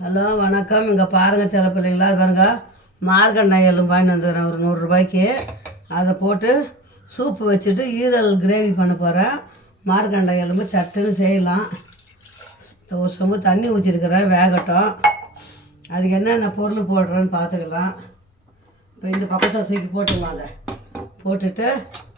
Hello வணக்கம். இங்கே பாருங்கள் சில பிள்ளைங்களா, அது பாருங்க மார்கண்டாய் எலும்பு வாங்கிட்டு வந்துடுறேன் ஒரு 100 ரூபாய்க்கு. அதை போட்டு சூப்பு வச்சுட்டு ஈரல் கிரேவி பண்ண போகிறேன். மார்கண்டாய் எலும்பு சட்டுன்னு செய்யலாம். ஒரு சொம்பு தண்ணி ஊற்றிருக்கிறேன், வேகட்டும். அதுக்கு என்னென்ன பொருள் போடுறேன்னு பார்த்துக்கலாம். இப்போ இந்த பக்கத்தை தூக்கி போட்டுக்கலாம். அதை போட்டுட்டு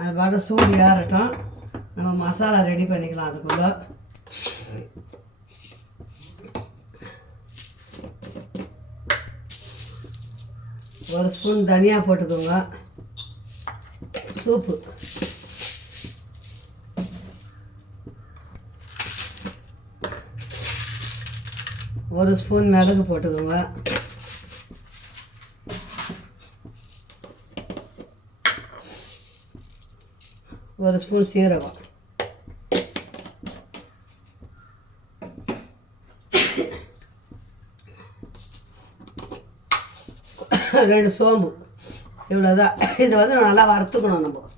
அது பாட்டு சூடு ஏறட்டும். நம்ம மசாலா ரெடி பண்ணிக்கலாம். அதுக்குள்ளே ஒரு ஸ்பூன் தனியா போட்டுக்கோங்க. சூப்பு ஒரு ஸ்பூன் மிளகு போட்டுக்கோங்க. ஒரு ஸ்பூன் சீரகம், ரெண்டு சோம்பு, இவ்வளோதான். இதை வந்து நல்லா வறுத்துக்கணும். நம்ம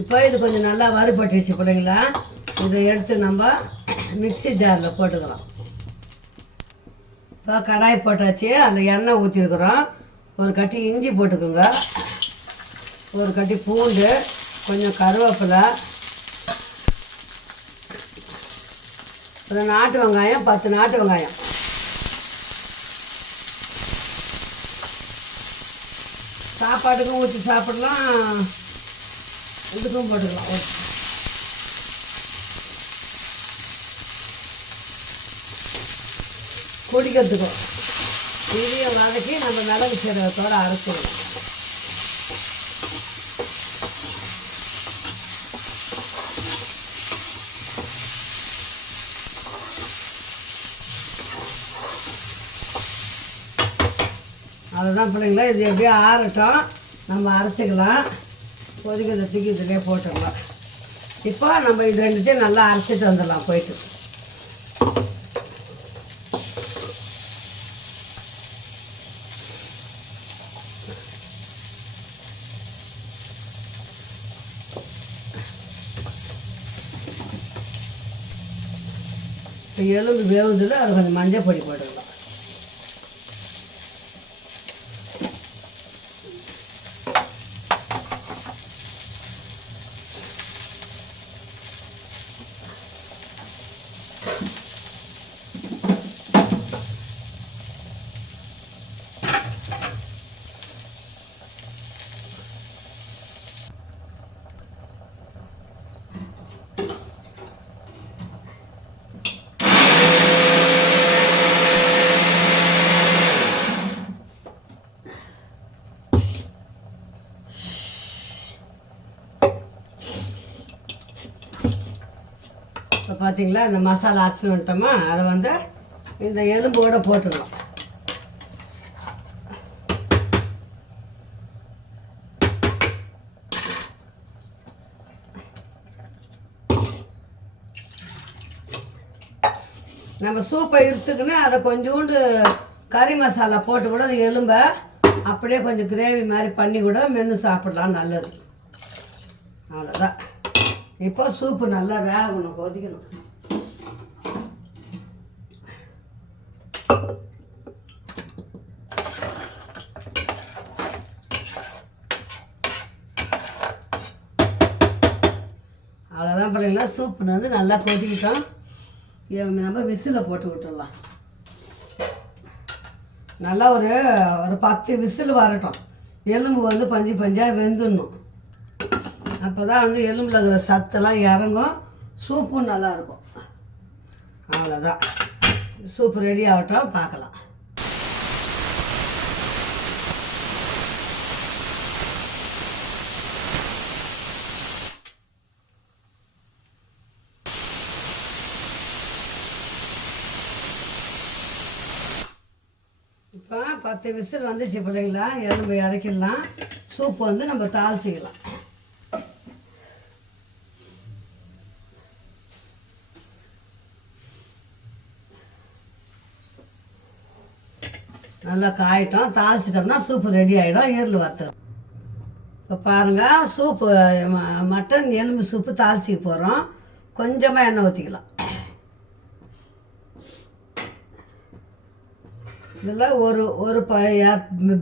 இப்போ இது கொஞ்சம் நல்லா வறுபட்டுச்சு பிள்ளைங்களா. இதை எடுத்து நம்ம மிக்சி ஜாரில் போட்டுக்கலாம். இப்போ கடாய் போட்டாச்சு, அதில் எண்ணெய் ஊற்றிருக்குறோம். ஒரு கட்டி இஞ்சி போட்டுக்கோங்க, ஒரு கட்டி பூண்டு, கொஞ்சம் கருவேப்பிலை, ஒரு நாட்டு வெங்காயம், 10 நாட்டு வெங்காயம். சாப்பாட்டுக்கும் ஊற்றி சாப்பிடலாம், இதுக்கும் போட்டுக்கலாம். குடிக்கிறதுக்கும் இதையும் வதக்கி நம்ம மிளகு சீரகத்தோடு அரைச்சிடலாம். அதுதான் பிள்ளைங்களா. இது எப்படியோ ஆறட்டும், நம்ம அரைச்சிக்கலாம். கொதிக்கிறத தூக்கி இதிலே போட்டுடலாம். இப்போ நம்ம இது ரெண்டுத்தையும் நல்லா அரைச்சிட்டு வந்துடலாம் போயிட்டு. இப்போ எலும்பு வேவுதில் அது கொஞ்சம் மஞ்சள் பொடி போட்டுக்கலாம். இப்போ பார்த்தீங்களா, இந்த மசாலா அரைச்சி வந்துட்டோமா, அதை வந்து இந்த எலும்போடு போட்டுடலாம். நம்ம சூப்பை இருத்துக்குன்னு அதை கொஞ்சோண்டு கறி மசாலா போட்டு கூட அந்த எலும்பை அப்படியே கொஞ்சம் கிரேவி மாதிரி பண்ணி கூட மென்று சாப்பிடலாம், நல்லது. அவ்வளோதான். இப்போ சூப்பு நல்லா வேகணும், கொதிக்கணும். அவ்வளோதான் பிள்ளைங்களா. சூப்பு வந்து நல்லா கொதிக்கிட்டோம். நம்ம விசிலில் போட்டு விட்டுடலாம். நல்லா ஒரு 10 விசில் வரட்டும். எலும்பு வந்து பஞ்சு பஞ்சாக வெந்துடணும். அப்போ தான் வந்து எலும்பில் இருக்கிற சத்தெல்லாம் இறங்கும், சூப்பும் நல்லாயிருக்கும். அவ்வளோதான். சூப்பு ரெடி ஆகட்டும், பார்க்கலாம். இப்போ 10 விசில் வந்துச்சு பிள்ளைங்களா. எலும்பு இறக்கிடலாம். சூப்பு வந்து நம்ம தாளிச்சிக்கலாம். நல்லா காயிட்டோம், தாளிச்சிட்டோம்னா சூப்பு ரெடி ஆகிடும். ஈரல் வறுத்து இப்போ பாருங்கள், சூப்பு மட்டன் எலும்பு சூப்பு தாளிச்சிக்க போகிறோம். கொஞ்சமாக எண்ணெய் ஊற்றிக்கலாம். இதில் ஒரு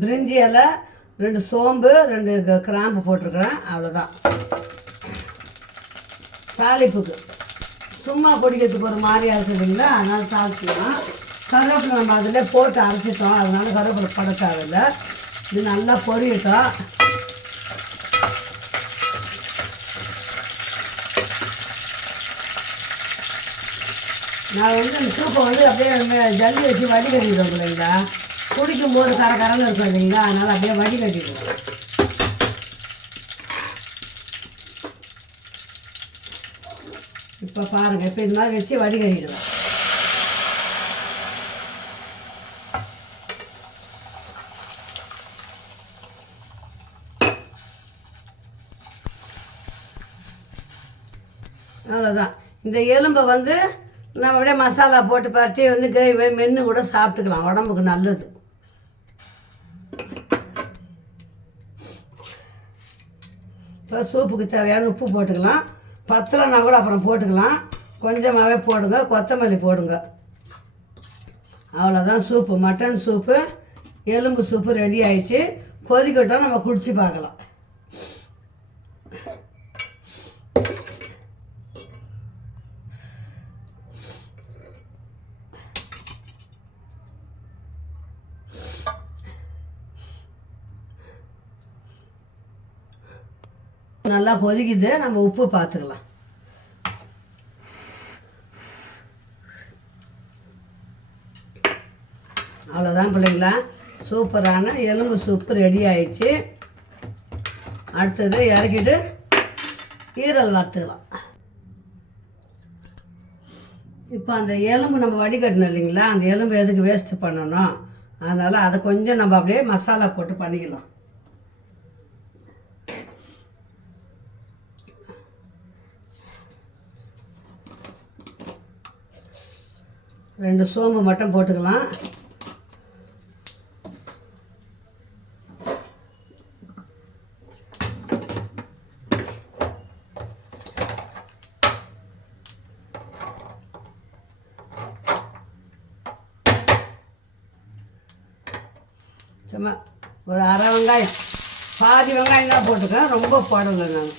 பிரிஞ்சி இலை, 2 சோம்பு, 2 கிராம்பு போட்டிருக்கிறேன். அவ்வளோதான். தாளிப்புக்கு சும்மா பொடிக்கிறதுக்கு ஒரு மாதிரி அரைச்சிட்டிங்களா, அதனால் தாளிச்சிக்கலாம். கருவேப்பிலை நம்ம அதில் போட்டு அரைச்சிட்டோம், அதனால கருவேப்பிலை பட தேவையில்லை. இது நல்லா பொரியட்டும். நான் இந்த சூப்பை அப்படியே ஜல்லி வச்சு வடிகட்டிடுவோம் இல்லைங்களா, குடிக்கும்போது கரன்னு இருக்கும் இல்லைங்களா, அதனால் அப்படியே வடிகட்டிடுவோம். இப்போ பாருங்கள், இப்போ இது மாதிரி வச்சு வடிகட்டிடுவேன். அவ்வளோதான். இந்த எலும்பை நம்ம அப்படியே மசாலா போட்டு பரட்டி கிரேவி மென்று கூட சாப்பிட்டுக்கலாம், உடம்புக்கு நல்லது. இப்போ சூப்புக்கு தேவையான உப்பு போட்டுக்கலாம். பத்தலைன்னா கூட அப்புறம் போட்டுக்கலாம். கொஞ்சமாகவே போடுங்க, கொத்தமல்லி போடுங்க. அவ்வளோதான். சூப்பு, மட்டன் சூப்பு, எலும்பு சூப்பு ரெடி ஆயிடுச்சு. கொதிக்கட்டும், நம்ம குடிச்சு பார்க்கலாம். நல்லா கொதிக்குது, நம்ம உப்பு பார்த்துக்கலாம். அவ்வளோதான் பிள்ளைங்களா, சூப்பரான எலும்பு சூப்பு ரெடி ஆயிடுச்சு. அடுத்தது இறக்கிட்டு ஈரல் வறுத்துக்கலாம். இப்போ அந்த எலும்பு நம்ம வடிகட்டணும் இல்லைங்களா, அந்த எலும்பு எதுக்கு வேஸ்ட்டு பண்ணணும், அதனால் அதை கொஞ்சம் நம்ம அப்படியே மசாலா போட்டு பண்ணிக்கலாம். ரெண்டு சோம்பு மட்டும் போட்டுக்கலாம். சும்மா ஒரு அரை வெங்காயம், பாதி வெங்காயம் தான் போட்டுக்கேன், ரொம்ப போடலை நான்.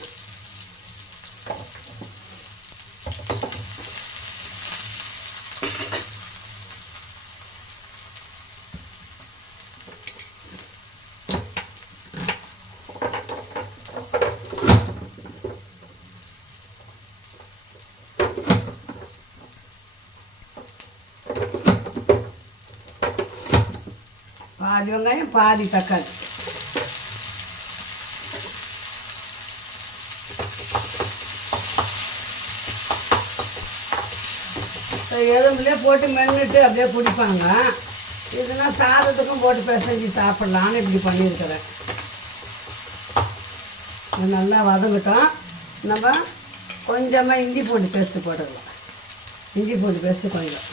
பாதி வெங்காயம் பாதி தக்காளி. எலும்புலேயே போட்டு மென்னுட்டு அப்படியே குடிப்பாங்க. இதுனா சாதத்துக்கும் போட்டு பிசைஞ்சு சாப்பிட்லான்னு இப்படி பண்ணியிருக்கிறேன். நல்லா வதங்கட்டும். நம்ம கொஞ்சமாக இஞ்சி பூண்டு பேஸ்ட்டு போட்டுக்கலாம். இஞ்சி பூண்டு பேஸ்ட்டு கொஞ்சம்.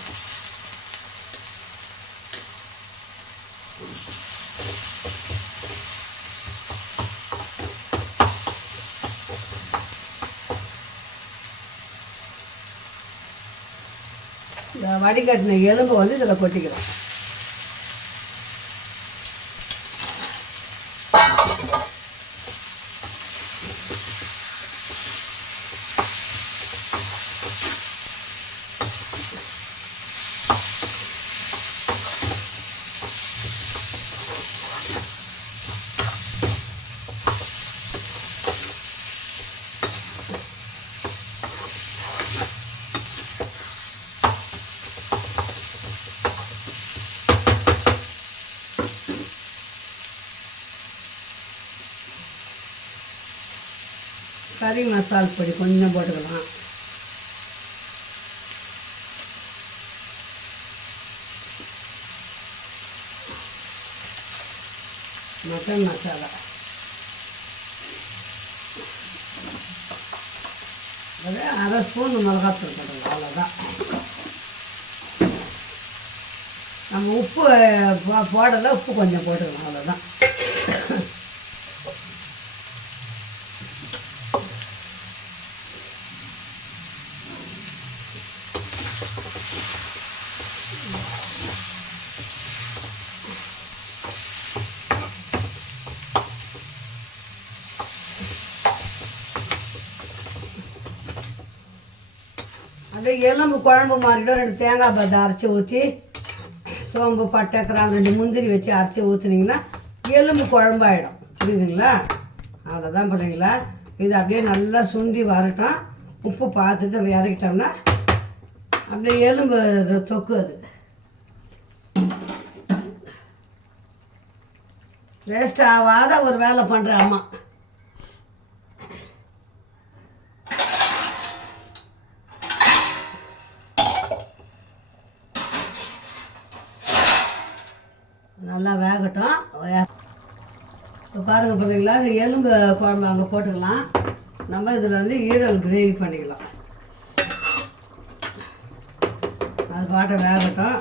இந்த வடிகட்டின எலும்பு இதில் கொட்டிக்கிறோம். கறி மசால் பொடி கொஞ்சம் போட்டுக்கலாம். மட்டன் மசாலா அது அரை ஸ்பூன் மிளகாத்தூள் போட்டுக்கலாம். அவ்வளோதான். நம்ம உப்பு போடலை, உப்பு கொஞ்சம் போட்டுக்கலாம், அவ்வளோதான். அப்படியே எலும்பு குழம்பு மாறிடும். 2 தேங்காய் பத்தை அரைச்சி ஊற்றி, சோம்பு பட்டை கிராம்பு 2 முந்திரி வச்சு அரைச்சி ஊற்றுனீங்கன்னா எலும்பு குழம்பாயிடும். புரியுதுங்களா? அவ்வளோதான் பிள்ளைங்களா. இது அப்படியே நல்லா சுண்டி வரட்டும். உப்பு பார்த்துட்டு இறக்கிட்டோம்னா அப்படியே எலும்பு தொக்கு. அது வேஸ்ட் ஆகாத ஒரு வேலை பண்ணுற அம்மா. நல்லா வேகட்டும். இப்போ பாருங்கள் பிள்ளைங்களா, இந்த எலும்பு குழம்பு அங்கே போட்டுக்கலாம். நம்ம இதில் வந்து ஈரல் கிரேவி பண்ணிக்கலாம். அது பாட்டை வேகட்டும்.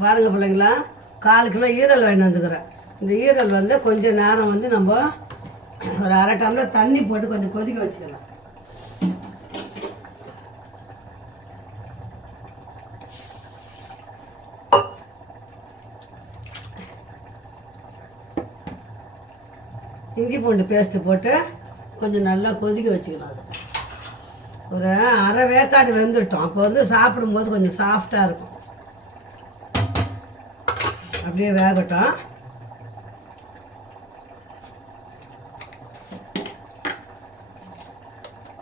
பாருங்கள் பிள்ளைங்களா, 1/4 கிலோ ஈரல் வாங்கிட்டு வந்துக்கிறேன். இந்த ஈரல் வந்து கொஞ்சம் நேரம் வந்து நம்ம ஒரு 1/2 டம்ளர் தண்ணி போட்டு கொஞ்சம் கொதிக்க வச்சுக்கலாம். இஞ்சி பூண்டு பேஸ்ட்டு போட்டு கொஞ்சம் நல்லா கொதிக்க வச்சுக்கலாம். அது ஒரு 1/2 வேக்காடு வெந்துட்டோம். அப்போ வந்து சாப்பிடும்போது கொஞ்சம் சாஃப்டாக இருக்கும். அப்படியே வேகட்டும்.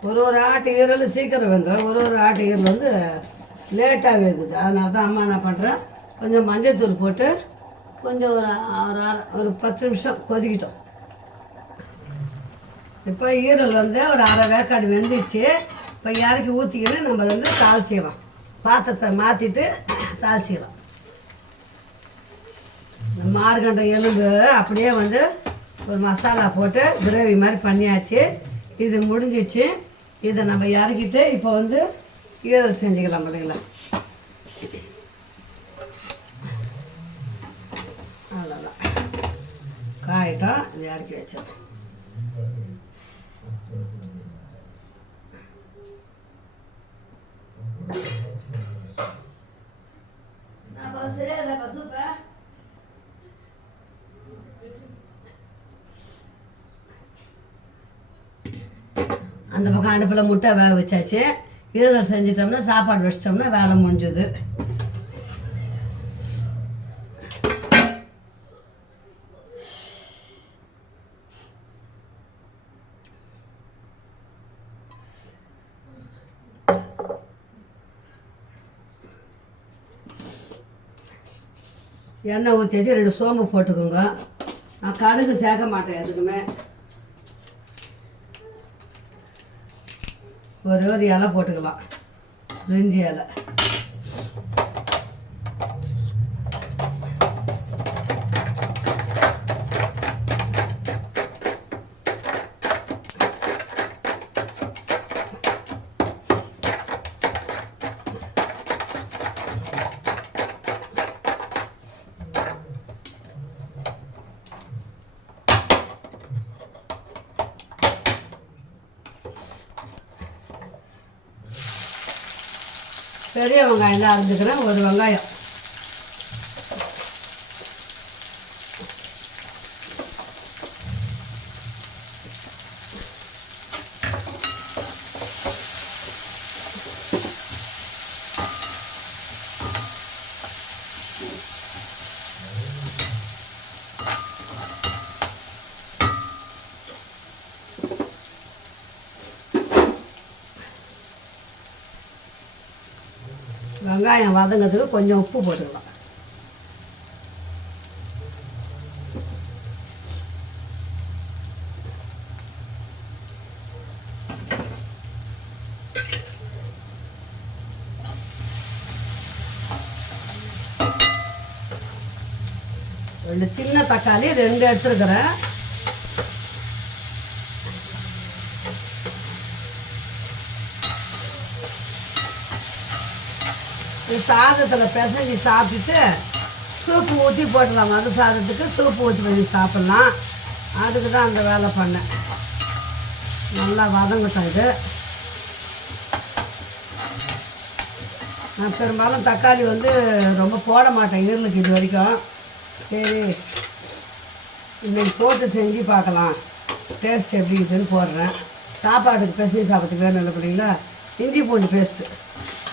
ஒரு ஆட்டு ஈரல் சீக்கிரம் வெந்துடும், ஒரு ஆட்டு ஈரல் வந்து லேட்டாக வேகுது. அதனால தான் அம்மா என்ன பண்ணுறேன், கொஞ்சம் மஞ்சள்தூள் போட்டு கொஞ்சம் ஒரு 10 நிமிஷம் கொதிக்கிட்டோம். இப்போ ஈரல் வந்து ஒரு 1/2 வேக்காடு வெந்துச்சு. இப்போ இறக்கி ஊற்றிக்கின்னு நம்ம வந்து தாளிச்சிக்கலாம். பாத்திரத்தை மாற்றிட்டு தாளிச்சிக்கலாம். இந்த மார்கண்டை எலும்பு அப்படியே வந்து ஒரு மசாலா போட்டு கிரேவி மாதிரி பண்ணியாச்சு. இது முடிஞ்சிச்சு. இதை நம்ம இறக்கிட்டு இப்போ வந்து ஈரல் செஞ்சுக்கலாம் பிள்ளைங்களா. அவ்வளோதான், காயிட்டோம். இது இறக்கி வச்சது. அந்த பக்கம் அடுப்பில் முட்டை வேக வச்சாச்சு. ஈரல் செஞ்சிட்டோம்னா சாப்பாடு வச்சிட்டோம்னா வேலை முடிஞ்சுது. எண்ணெய் ஊற்றி வச்சு 2 சோம்பு போட்டுக்கோங்க. நான் கடுகு சேர்க்க மாட்டேன் எதுக்குமே. ஒரு இலை போட்டுக்கலாம், பிரிஞ்சி இலை. பெரிய வெங்காயம் தான் அரைஞ்சிக்கிறேன், ஒரு வெங்காயம். வெங்காயம் வதங்கிறதுக்கு கொஞ்சம் உப்பு போட்டுக்கலாம். 2 சின்ன தக்காளி 2 எடுத்துருக்கிறேன். சாதத்தில் பிசைஞ்சு சாப்பிட்டுட்டு சூப்பு ஊற்றி போடலாம். மறு சாதத்துக்கு சூப்பு ஊற்றி பண்ணி சாப்பிட்லாம். அதுக்கு தான் அந்த வேலை பண்ணேன். நல்லா வதங்கட்டும். இது நான் பெரும்பாலும் தக்காளி ரொம்ப போட மாட்டேன் ஈரலுக்கு இது வரைக்கும். சரி இன்னைக்கு போட்டு செஞ்சு பார்க்கலாம் டேஸ்ட் எப்படி இருக்குதுன்னு போடுறேன். சாப்பாட்டுக்கு பிசைஞ்சு சாப்பிட்றதுக்கு வேணும் இல்லை பிள்ளைங்களா. இஞ்சி பூண்டு பேஸ்ட்டு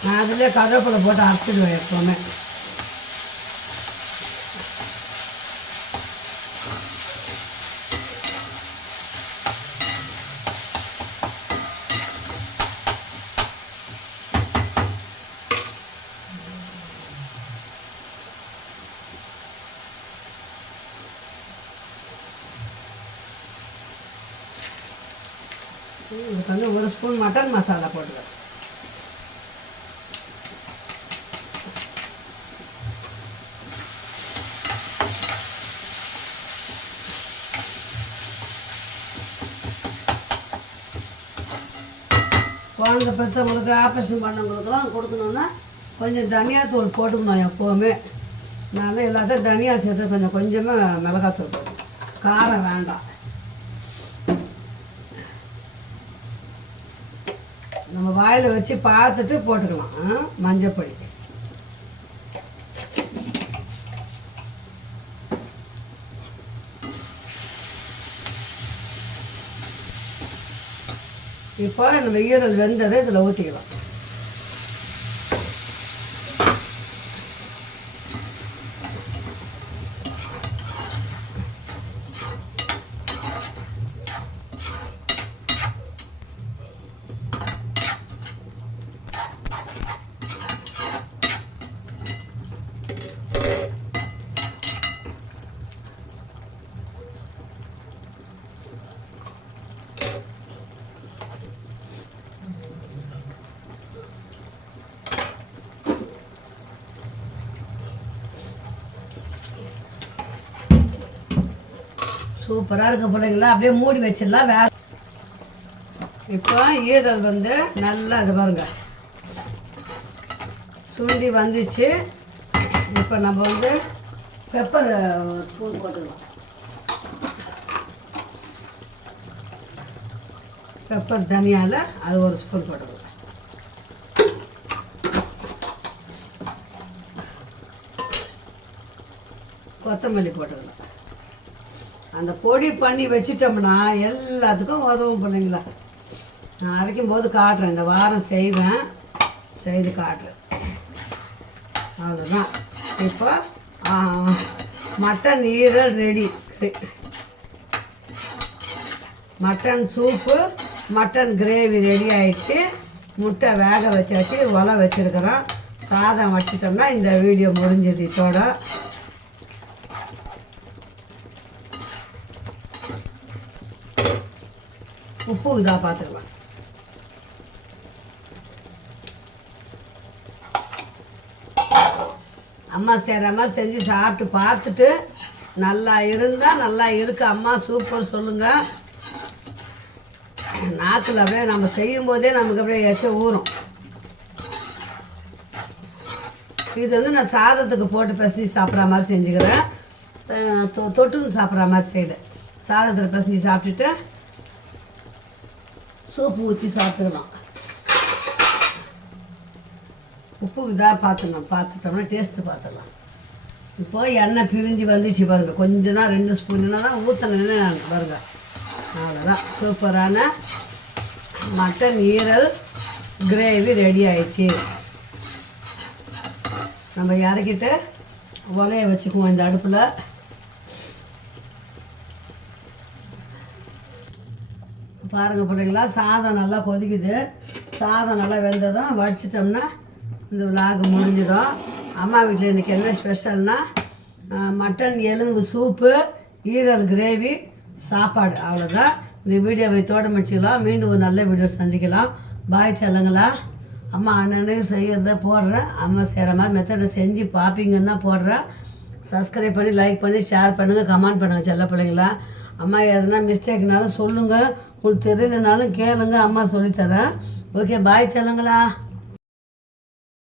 நான் அதிலே கருவேப்பிலை போட்டு அரைச்சிடுவேன் எப்போவுமே. இதுக்கு 1 ஸ்பூன் மட்டன் மசாலா போட்டுக்கிறேன். குழந்தை பெற்றவங்களுக்கு ஆப்ரேஷன் பண்ணவங்களுக்குலாம் கொடுக்கணுன்னா கொஞ்சம் தனியாத்தூள் போட்டுக்கணும் எப்போவுமே. நான் எல்லாத்தையும் தனியாக சேர்த்து கொஞ்சமாக மிளகாத்தூள் போட்டு காரம் வேண்டாம். நம்ம வாயில் வச்சு பார்த்துட்டு போட்டுக்கலாம். மஞ்சப்பொடி இப்போ நம்ம ஈரல் வெந்ததை இதில் ஊற்றிக்கலாம். சூப்பராக இருக்க பிள்ளைங்களா. அப்படியே மூடி வச்சிடலாம். இப்போ ஈரல் நல்லா இது பாருங்க சுண்டி வந்துச்சு. இப்போ நம்ம பெப்பர் ஸ்பூன் போட்டுக்கலாம். பெப்பர் தனியால் அது 1 ஸ்பூன் போட்டுக்கலாம். கொத்தமல்லி போட்டுக்கலாம். அந்த பொடி பண்ணி வச்சிட்டோம்னா எல்லாத்துக்கும் உதவும் பிள்ளைங்களா. நான் அரைக்கும் போது காட்டுறேன். இந்த வாரம் செய்வேன், செய்து காட்டுறேன். அவ்வளோதான். இப்போ மட்டன் ஈரல் ready. Mutton soup mutton gravy ready ஆகிடுச்சு. முட்டை வேக வச்சாச்சு, உலை வச்சுருக்கிறோம். சாதம் வச்சிட்டோம்னா இந்த வீடியோ முடிஞ்சது. இதோட உப்பு இதாக பார்த்துக்கலாம். அம்மா செய்கிற மாதிரி செஞ்சு சாப்பிட்டு பார்த்துட்டு நல்லா இருந்தால் நல்லா இருக்கு அம்மா சூப்பர் சொல்லுங்கள். நாக்கில் அப்படியே நம்ம செய்யும்போதே நமக்கு அப்படியே எச்ச ஊறும். இது நான் சாதத்துக்கு போட்டு பிசைஞ்சு சாப்பிட்ற மாதிரி செஞ்சுக்கிறேன். தொட்டுன்னு சாப்பிட்ற மாதிரி செய்யலை. சாதத்தில் பிசைஞ்சு சாப்பிட்டுட்டு சூப்பு ஊற்றி சாப்பிட்டுக்கலாம். உப்பு இதாக பார்த்துட்டோம்னா டேஸ்ட்டு பார்த்துடலாம். இப்போது எண்ணெய் பிரிஞ்சு வந்துச்சு பாருங்கள். கொஞ்சம் தான் 2 ஸ்பூன்னா தான் ஊற்றினேன்னு பாருங்க. அவ்வளோதான். சூப்பரான மட்டன் ஈரல் கிரேவி ரெடி ஆயிடுச்சு. நம்ம இறக்கிட்டு உலையை வச்சுக்குவோம் இந்த அடுப்பில். பாருங்கள் பிள்ளைங்களா, சாதம் நல்லா கொதிக்குது. சாதம் நல்லா வெந்ததும் வடிச்சிட்டோம்னா இந்த விலாகு முடிஞ்சிடும். அம்மா வீட்டில் இன்றைக்கி என்ன ஸ்பெஷல்னால் மட்டன் எலும்பு சூப்பு, ஈரல் கிரேவி, சாப்பாடு. அவ்வளோதான். இந்த வீடியோவை தோட முடிச்சுக்கலாம். மீண்டும் ஒரு நல்ல வீடியோ சந்திக்கலாம். பாய் செல்லுங்களா. அம்மா அண்ணனுக்கு செய்கிறத போடுறேன். அம்மா செய்கிற மாதிரி மெத்தடை செஞ்சு பார்ப்பீங்கன்னு தான் போடுறேன். சப்ஸ்கிரைப் பண்ணி லைக் பண்ணி ஷேர் பண்ணுங்கள், கமெண்ட் பண்ணுங்கள் செல்ல பிள்ளைங்களா. அம்மா எதுனா மிஸ்டேக்னாலும் சொல்லுங்கள், உங்களுக்கு தெரியலனாலும் கேளுங்க, அம்மா சொல்லித்தரேன். ஓகே, பாய் செல்லுங்களா.